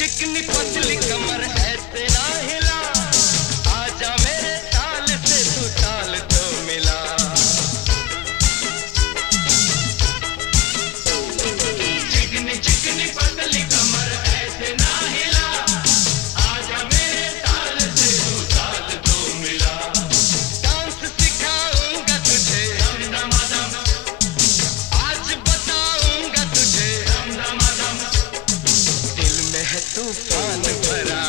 चिकनी पतली कमर ऐसे ना हिला, आजा मेरे ताल से तू ताल तो मिला। चिकनी चिकनी पतली कमर ऐसे ना हिला, आजा मेरे ताल से तू ताल तो मिला। डांस सिखाऊंगा तुझे दम दम दम, आज बताऊंगा तुझे दम दम दम। दिल में है तूफान भरा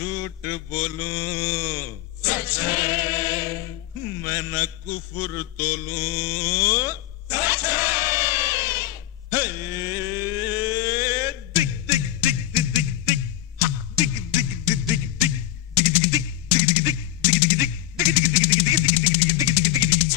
झूठ बोलूं, सच है। मैं न कुफर तोलूं, सच है। हे दिक दिक दिक दिक दिक दिक हा दिक दिक दिक दिक दिक दिक दिक दिक दिक दिक दिक दिक दिक दिक दिक दिक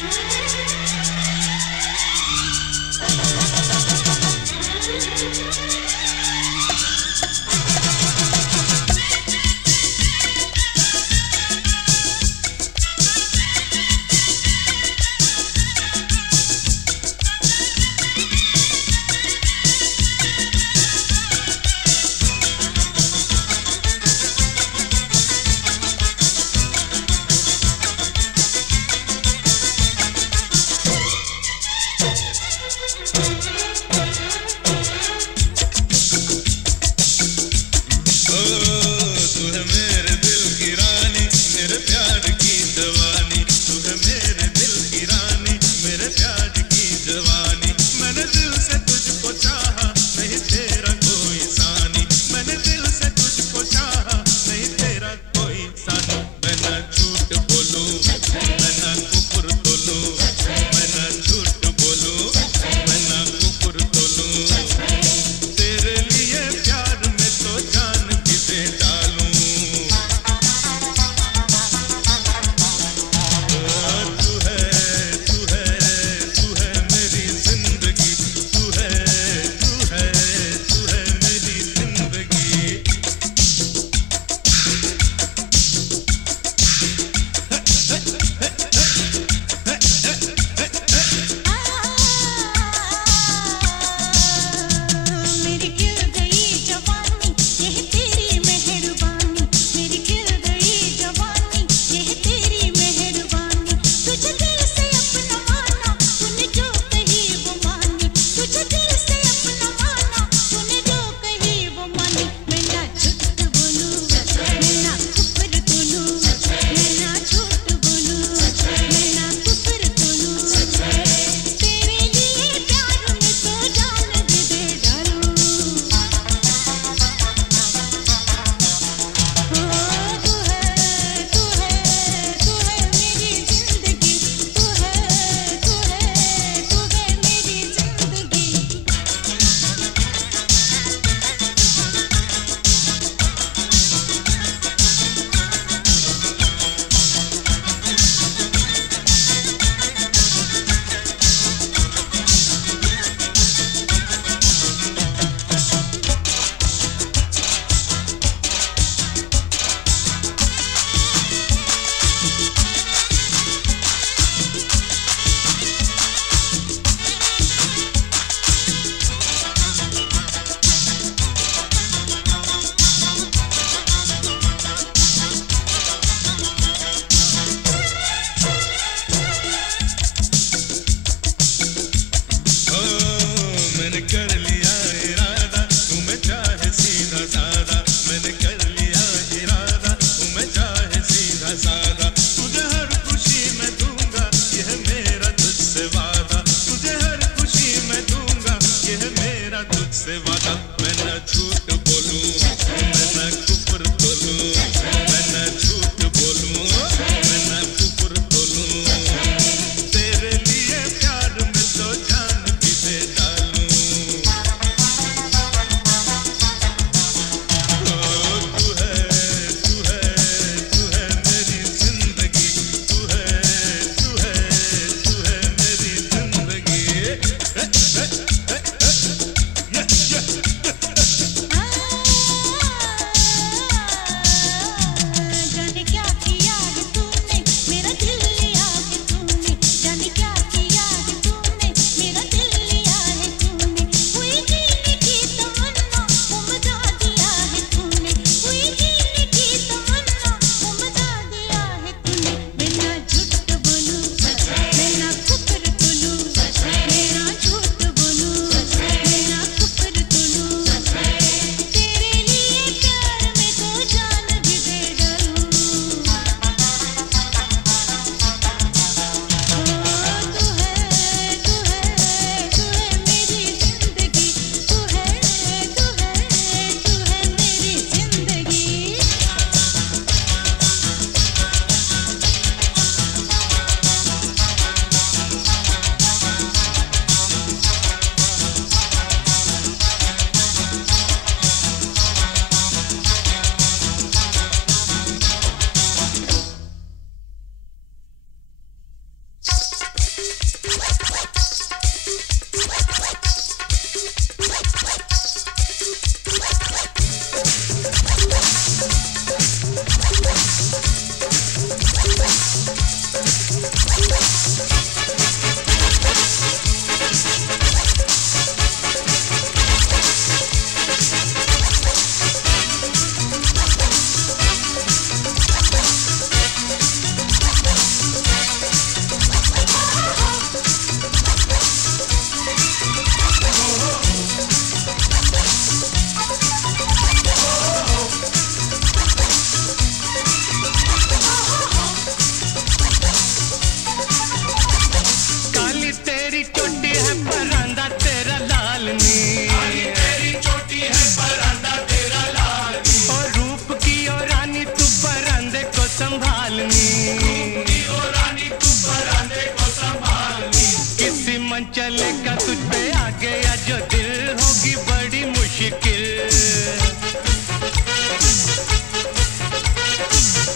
ओ रानी तू परांदे को संभालनी। किसी मन चलेगा तुझ पे आ गया जो दिल, होगी बड़ी मुश्किल।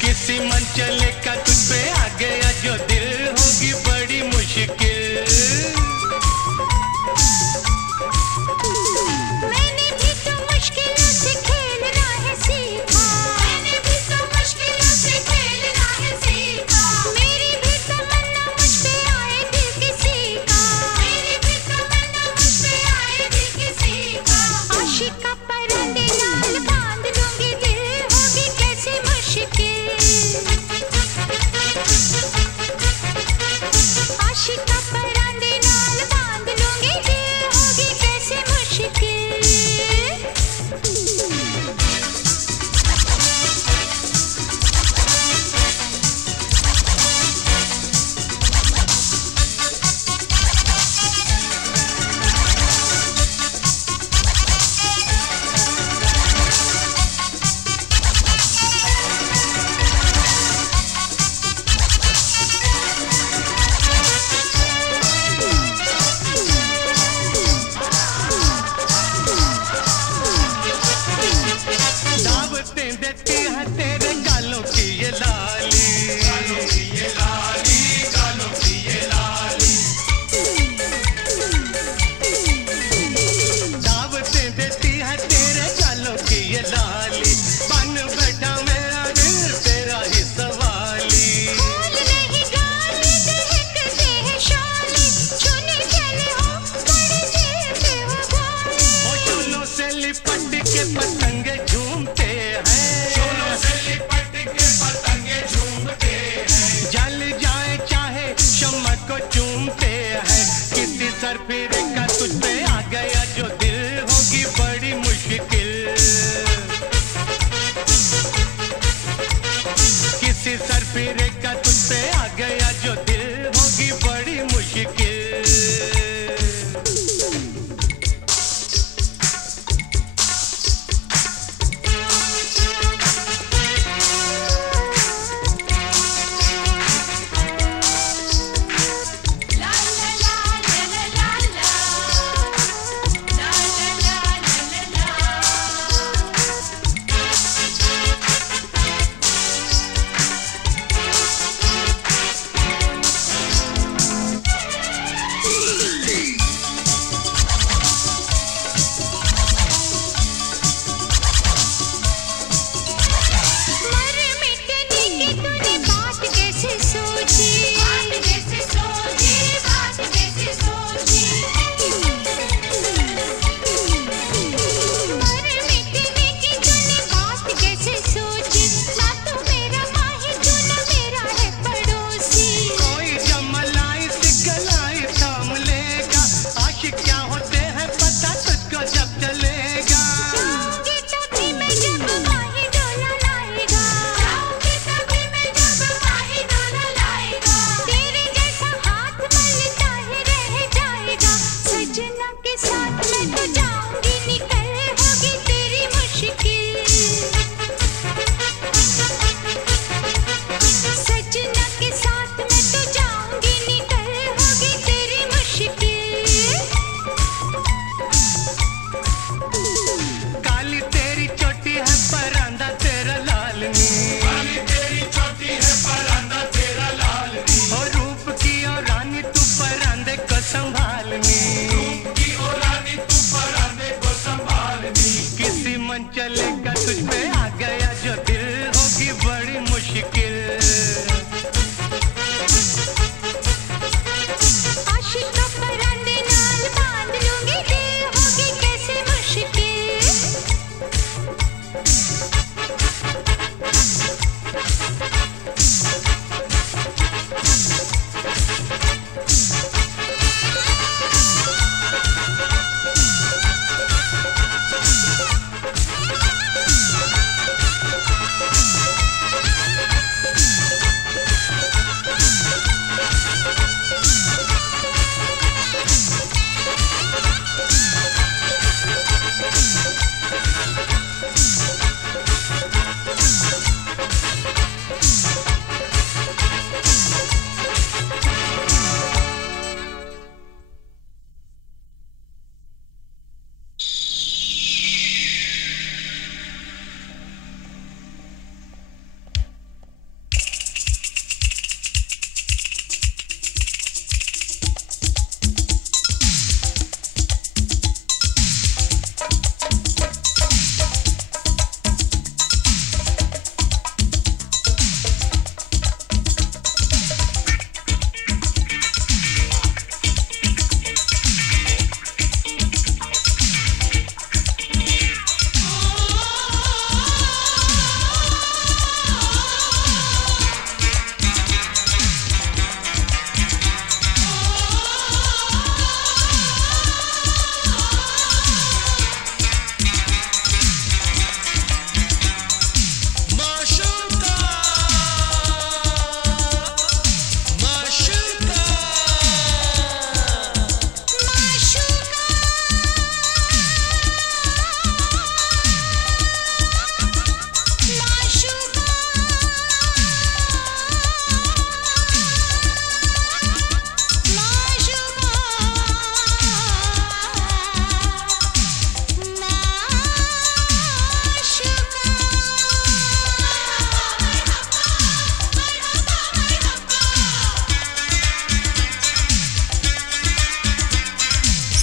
किसी मन चलेगा तुझ पे आ गया जो दिल, होगी बड़ी मुश्किल। मैंने भी तो मुश्किलों से खेलना है सीखा। मैंने भी तो मुश्किलों से खेलना है सीखा। मेरी भी तमन्ना मुझ पे आएगी किसी का। मेरी भी तमन्ना मुझ पे आएगी किसी का। आशिका परंदे नाल बांध लूंगी दिल, होगी कैसी मुश्किल। आशिका परंदे नाल बांध लूंगी दिल, होगी कैसी मुश्किल। दावतें देती है तेरे गालों की ये लाली, गालों की ये लाली, गालों की ये लाली। दावतें देती है तेरे गालों की ये लाली। बन बैठा मेरा दिल तेरा ही सवाली। फूल नहीं गाली दहकते हैं शाली, चुने चले हो बड़े दिल के हो ग्वाली। होठों से लिपट के पतंगे झूमते हैं, शोलों से लिपट के पतंगे झूमते हैं। जल जाए चाहे शम्मा को चूमते हैं। किसी सरफिरे का तुझ पे आ गया जो दिल, होगी बड़ी मुश्किल। किसी सरफिरे का तुझ पे आ गया जो दिल, होगी बड़ी मुश्किल। ला ला ला ला ला ला ला ला ला ला ला।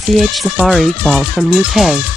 CH Safari Ball from UK.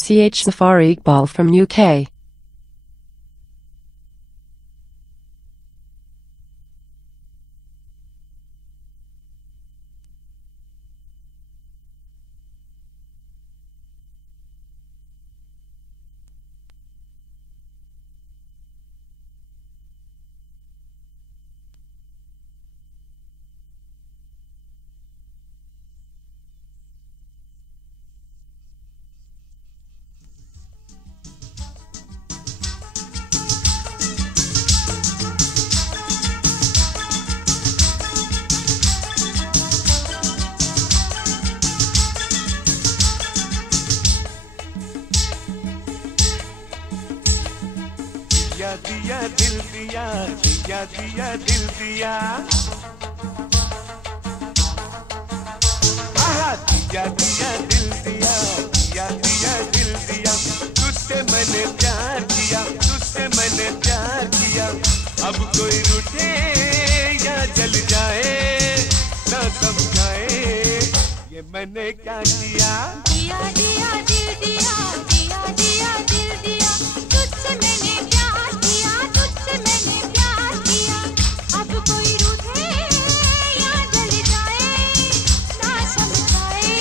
CH Zafar Iqbal from UK. दिया दिल दिया, दिया दिया दिल दिया, आहा दिया दिया दिल दिया, दिया दिया दिल दिया, तुझसे मैंने प्यार किया, तुझसे मैंने प्यार किया, अब कोई रूठे या जल जाए ना समझाए ये मैंने क्या किया। दिया दिया दिल दिया, दिया दिया दिल दिया, तुझसे मैंने प्यार किया, तुझसे मैंने प्यार किया, अब कोई रूठे या जल जाए ना समझाए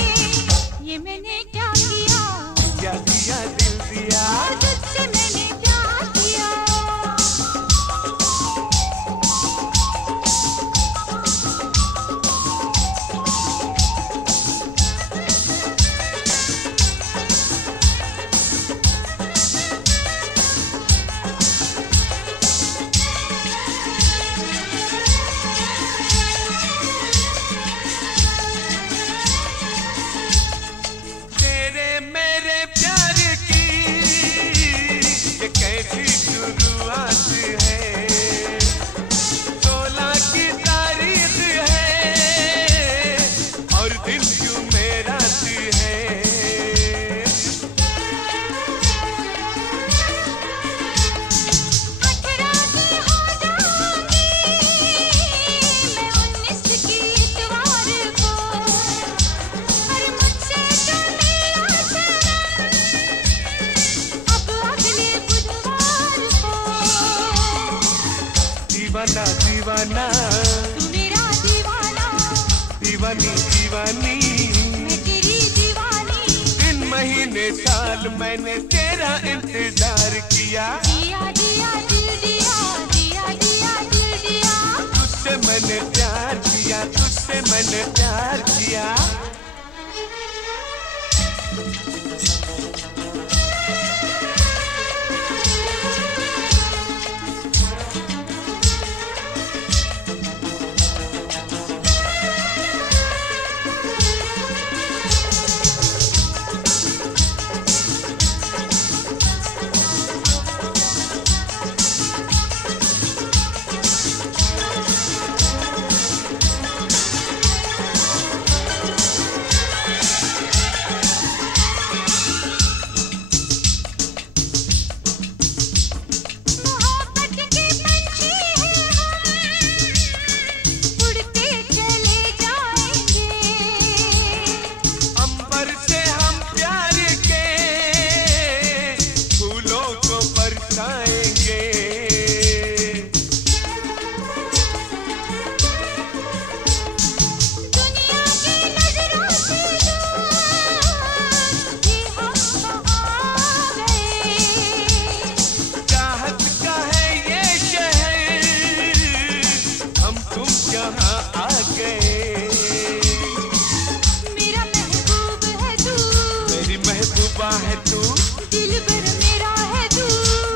ये मैंने क्या किया। दिया दिया दिल दिया, तुझसे मैंने प्यार किया। तेरे मेरे प्यार की ये कैसी शुरुआत है, 16 की तारीख है और दिन क्यों मेरा है। अठारह की हो जाऊंगी मैं 19 की इतवार को, और मुझसे जो मेरा सनम अब अगले बुधवार को। दीवाना दीवाना तू मेरा दीवाना, दीवानी दीवानी, मैं तेरी दीवानी। दिन महीने साल मैंने तेरा इंतजार किया, दिया दिया दिल दिया, दिया दिया दिल दिया, तुझसे मैंने प्यार किया, तुझसे मैंने प्यार किया। मोहब्बत के पंछी हैं हम, उड़ते चले जाएंगे। अंबर से हम प्यार के फूलों को बरसाएंगे। दुनिया की नजरों से दूर भी हम कहाँ गए। चाहत का है ये शहर, हम तुम यहाँ आ गए। मेरा महबूब है तू, मेरी महबूबा है तू, दिलबर मेरा है तू,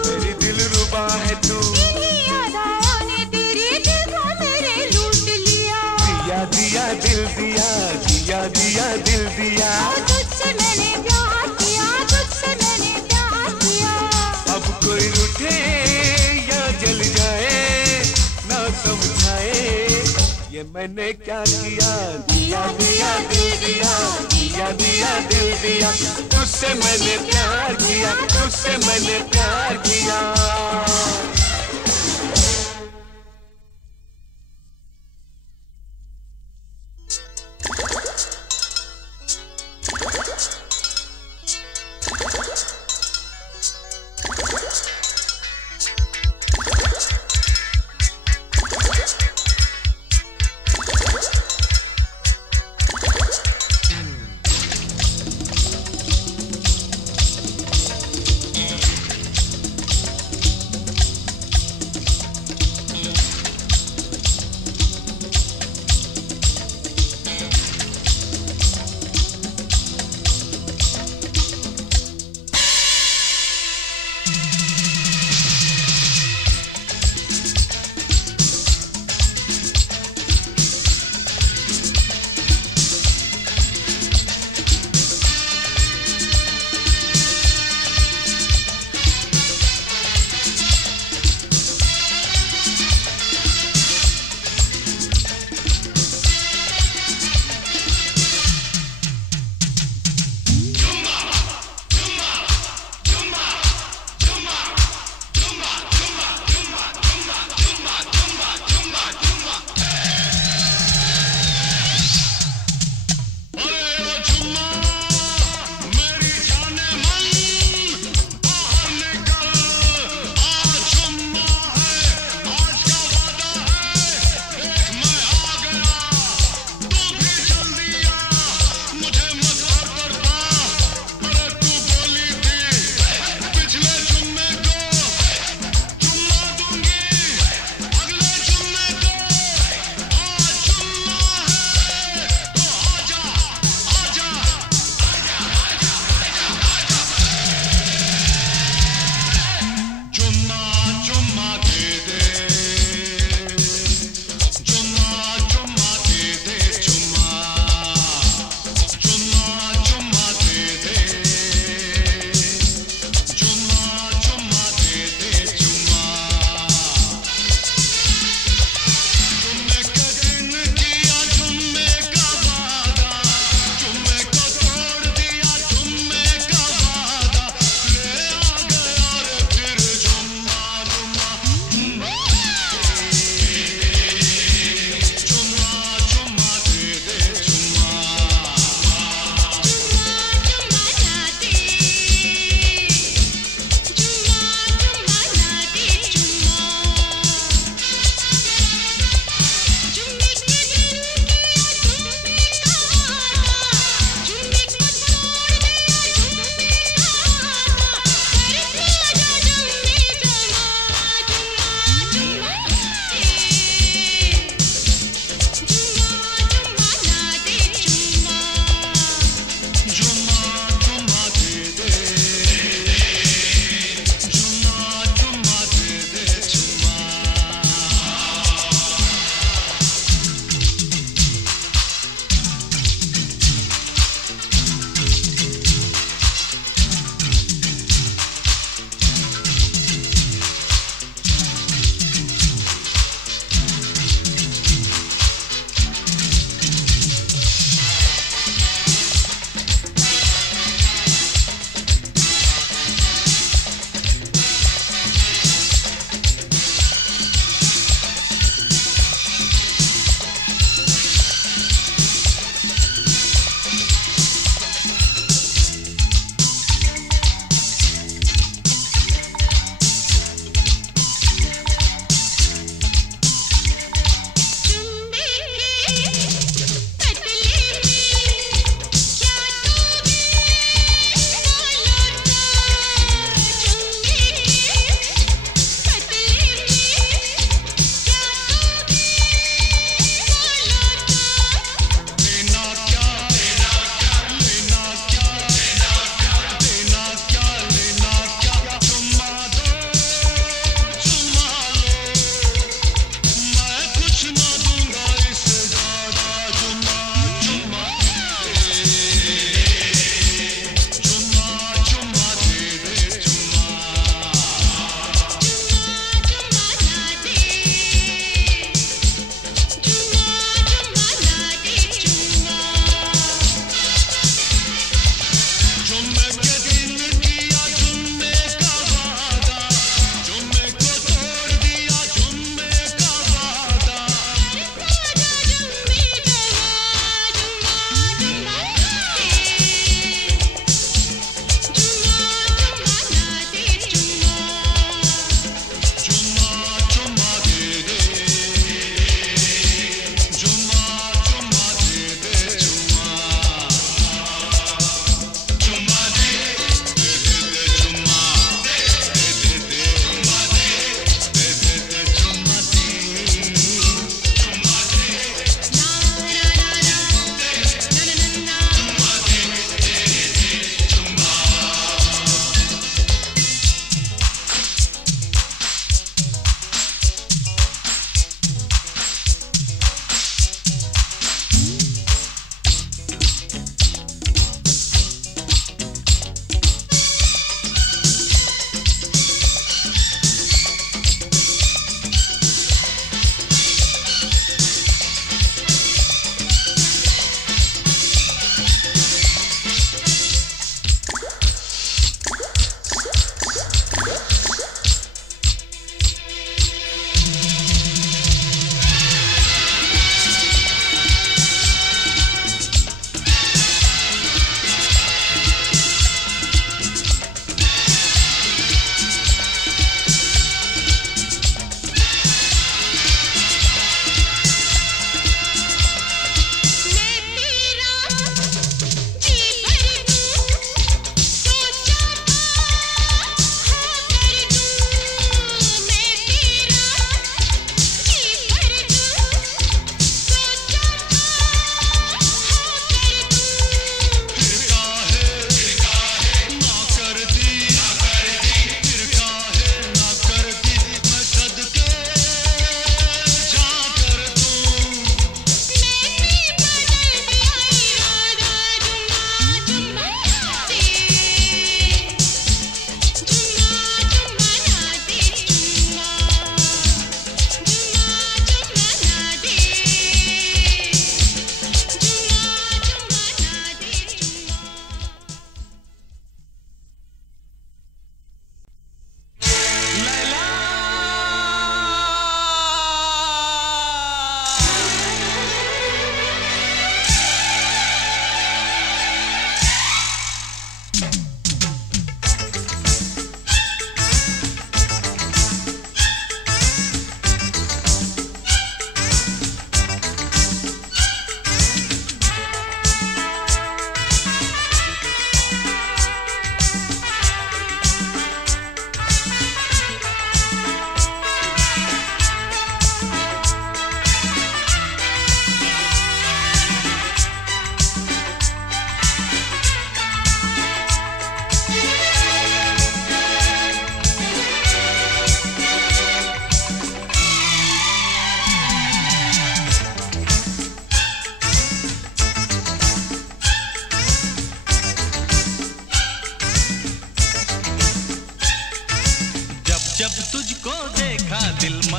मेरी दिलरुबा है तू। इन्हीं अदाओं ने तेरे दिल को मेरे लूट लिया। दिया दिया दिल दिया, दिया दिया दिल दिया, तुझसे मैंने प्यार किया, तुझसे मैंने प्यार किया। अब कोई रूठे या जल जाए ना समझाए ये मैंने क्या किया। दिया दिया दिल दिया, दिया दिया दिल दिया, तुझसे मैंने प्यार किया, तुझसे मैंने प्यार किया।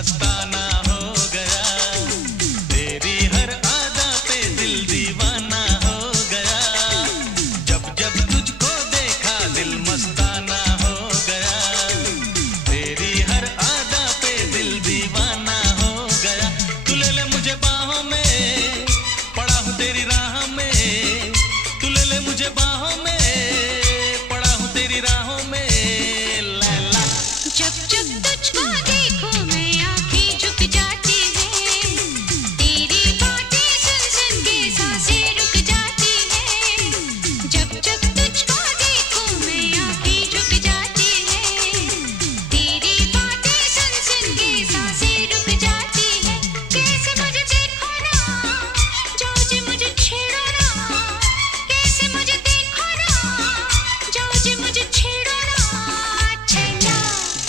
मस्ताना हो गया, तेरी हर अदा पे दिल दीवाना हो गया, जब जब तुझको देखा दिल मस्ताना हो गया, तेरी हर अदा पे दिल दीवाना हो गया। तू ले ले मुझे बाहों में, पड़ा हूँ तेरी राह में, तू ले ले मुझे बाहों में, पड़ा हूँ तेरी राहों में। लैला जब जब तुझको देखूं मैं आँखें झुक जाती हैं, तेरी बातें सुन सुन के सांसें रुक जाती हैं। जब जब तुझको देखूं मैं आँखें झुक जाती हैं, तेरी बातें सुन सुन के सांसें रुक जाती हैं। कैसे मुझे देखो ना, जाओ जी मुझे छेड़ो ना, कैसे मुझे देखो ना, जाओ जी मुझे छेड़ो ना। छैला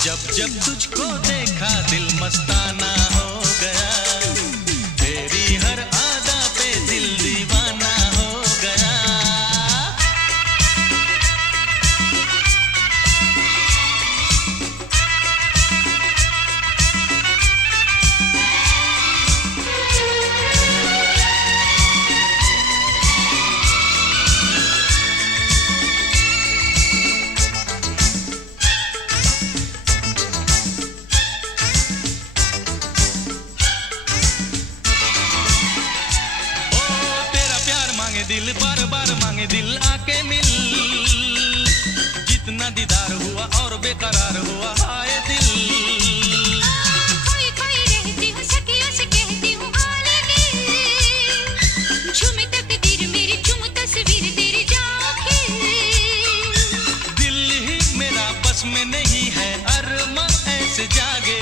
जब जब तुझको देखा दिल मस्ताना हो गया, तेरी हर अदा पे दिल दीवाना हो गया। ओ तेरा प्यार मांगे दिल, बार बार मांगे दिल, आके मिल। जितना दीदार हुआ और बेकरार हुआ हाय दिल। खोई खोई रहती हूँ, सखियों से कहती हूँ आले दिल, झूमे तकदीर मेरी, झूम तस्वीर तेरी, जाओ खिल। दिल ही मेरा बस में नहीं है, अरमा ऐसे जागे।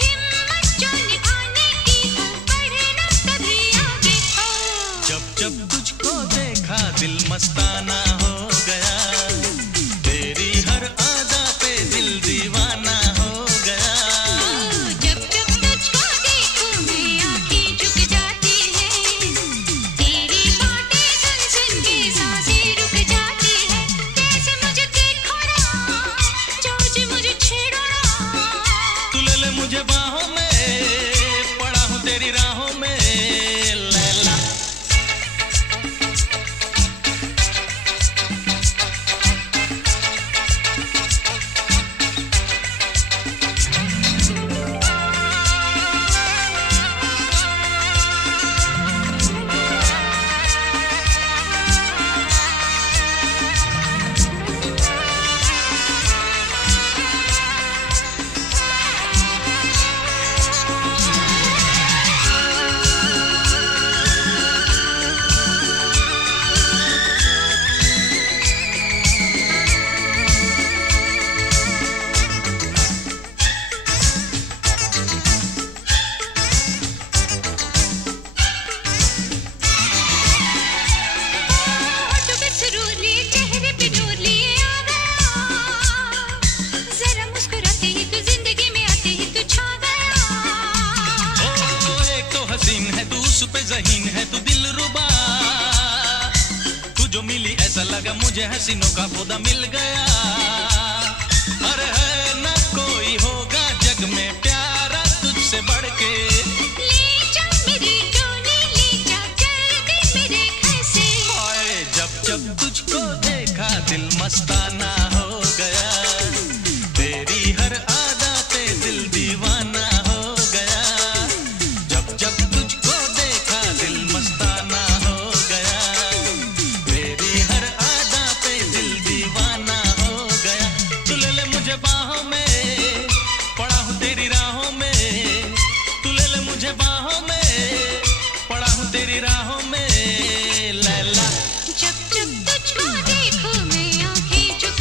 हिम्मत जो निभाने की हो, बढ़े ना कभी आगे। जब जब तुझको देखा दिल मस्ताना हो गया, तेरी हर अदा पे दिल दीवाना हो गया। जब जब तुझको देखूं मैं आँखें झुक जाती हैं, तेरी बातें सुन सुन के सांसें रुक जाती हैं। कैसे मुझे देखो ना, जाओ जी मुझे छेड़ो ना। तू ले ले मुझे बाहों में, पड़ा हूँ तेरी राहों में। लैला होठों पे सुरूर लिए, चेहरे पे नूर लिए आ गया, जरा मुस्कुराते ही तू, जिंदगी में आते ही तू छा गया। ओ एक तो हसीन है तू, उस पे ज़हीन है तू, दिलरुबा। तू जो मिली ऐसा लगा मुझे हसीनों का खुदा मिल गया। अरे है ना कोई होगा जग में प्यारा तुझसे बढ़ के। ले जा मेरी डोली, ले जा जल्दी मेरे घर से। हाय जब जब तुझको देखा दिल मस्ताना हो गया, तेरी हर अदा पे दिल दीवाना हो गया। जब जब तुझको देखा दिल मस्ताना हो गया, तेरी हर अदा पे दिल दीवाना हो गया। तू ले ले मुझे बाहों में, पड़ा हूँ तेरी राहों में। तू ले ले मुझे बाहों में, पड़ा हूँ तेरी राहों में। लैला जब जब तुझको देखूं मैं आँखें झुक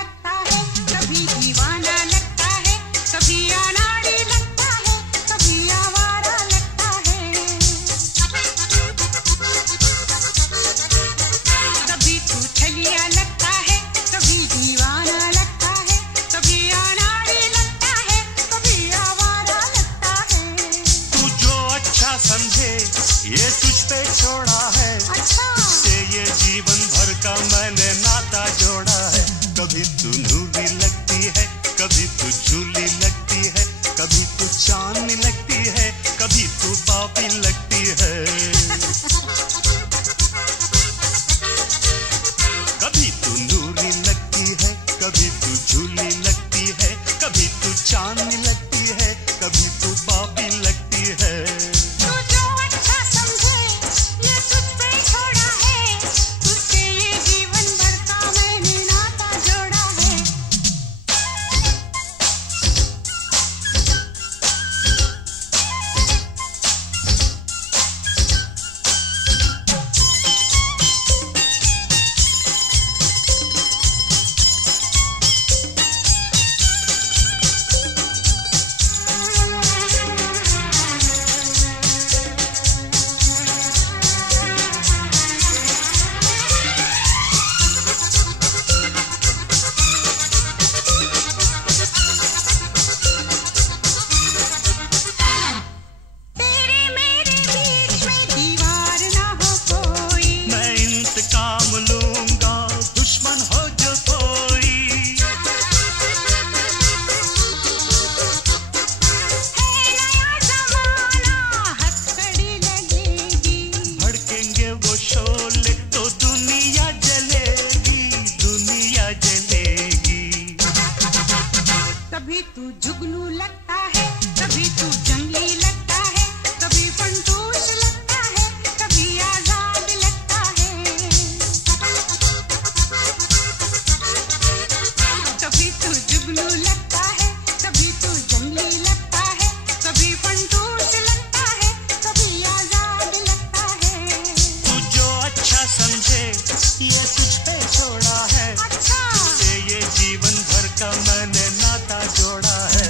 लगता है, कभी दीवाना लगता है, कभी अनाड़ी लगता है, कभी आवारा लगता है। कभी तू छलिया लगता है, कभी दीवाना लगता है, कभी अनाड़ी लगता है, कभी आवारा लगता है। तू जो अच्छा समझे ये तुझ पे छोड़ा है, अच्छा से ये जीवन भर का मैंने नाता जोड़ा है। कभी तू नूरी लगती है, कभी तू झूली लगती है, कभी तू चांदनी लगती है, कभी तू बाबी लगती है। कभी तू नूरी लगती है, कभी तू झूली लगती है, कभी तू चांदनी लगती है, कभी तू बाबी लगती है। तू जो अच्छा समझे ये तुझ पे छोड़ा है, तुझसे ये जीवन भर का मैंने नाता जोड़ा है। तेरे मेरे बीच में दीवार ना हो कोई, मैं इंतकाम लूंगा दुश्मन हो जो कोई। है नया जमाना हथकड़ी लगेगी, भड़केंगे वो शोले तो दुनिया जलेगी, दुनिया जलेगी। कभी तू जुगनू लगता है, कभी तू जंगली लगता है, कभी फंटूश लगता है, कभी आजाद लगता है। कभी तू जुगनू लगता है, कभी तू जंगली लगता है, कभी फंटूश लगता है, कभी आजाद लगता है। तू जो अच्छा समझे ये तुझ पे छोड़ा है, अच्छा से ये जीवन भर का मैंने नाता जोड़ा है।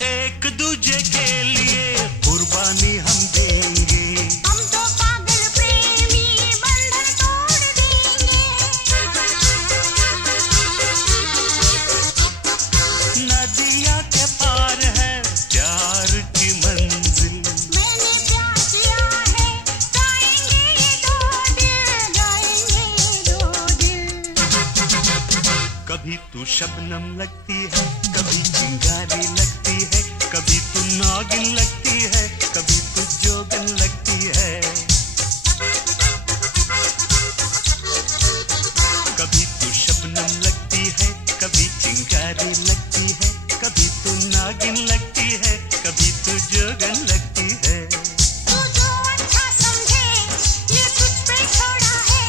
एक दूजे के लिए कुर्बानी हम देंगे, हम तो पागल प्रेमी बंधन तोड़ देंगे। नदिया के पार है प्यार की मंजिल। मैंने प्यार किया है, गाएंगे ये दो दिल, गाएंगे ये दो दिल। कभी तू शबनम लगती है, कभी चिंगारी लगती है, कभी तू नागिन लगती है, कभी तू जोगन लगती है। कभी तू शबनम लगती है, कभी चिंगारी लगती है, कभी तू नागिन लगती है, कभी तू जोगन लगती है। तू जो अच्छा समझे ये तुझ पे छोड़ा है,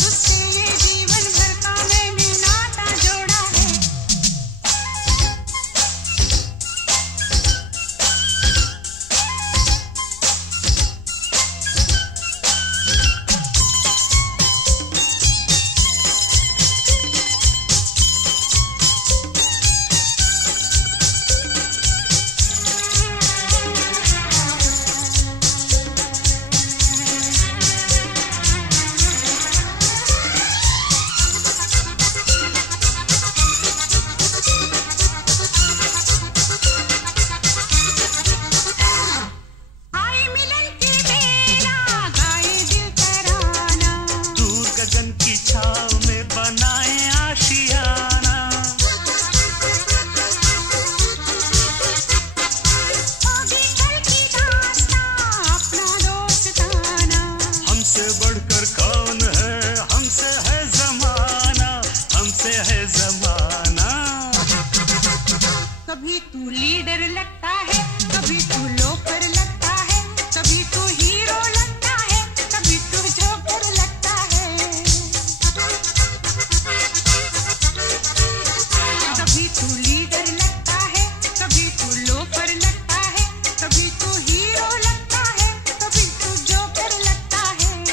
तुझसे ये जीवन भर का मैंने नाता जोड़ा है। हमसे बढ़कर कौन है, हमसे है जमाना, हमसे है जमाना। कभी तू लीडर लगता है, कभी तू लोकर लगता है, कभी तू हीरो लगता है, कभी तू जोकर लगता है। कभी तू लीडर लगता है, कभी तू लोकर लगता है, कभी तू हीरो लगता है, कभी तू जोकर लगता है।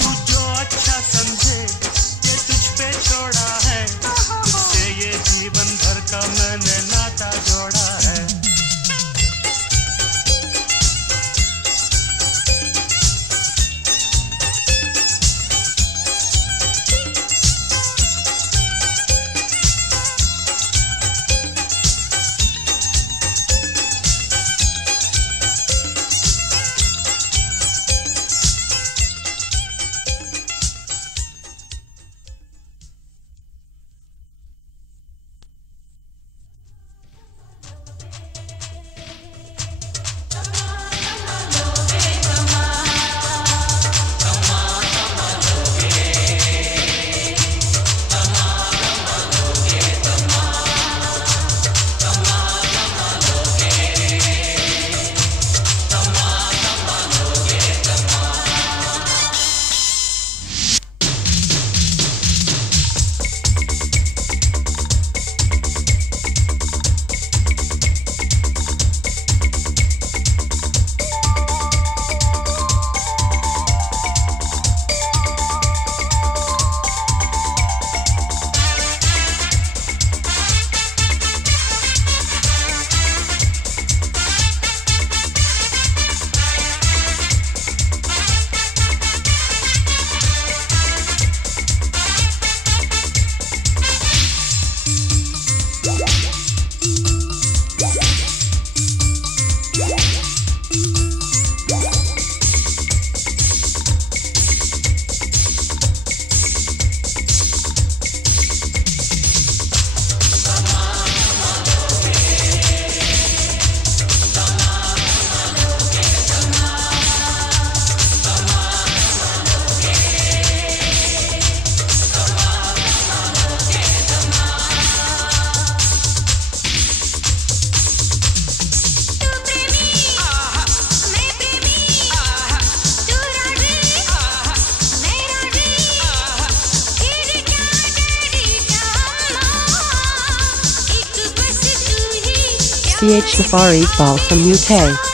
तू जो अच्छा समझे ये तुझ पे छोड़ा है, तुझसे ये जीवन भर का मैंने नाता जोड़ा है। CH Safari Iqbal from UK.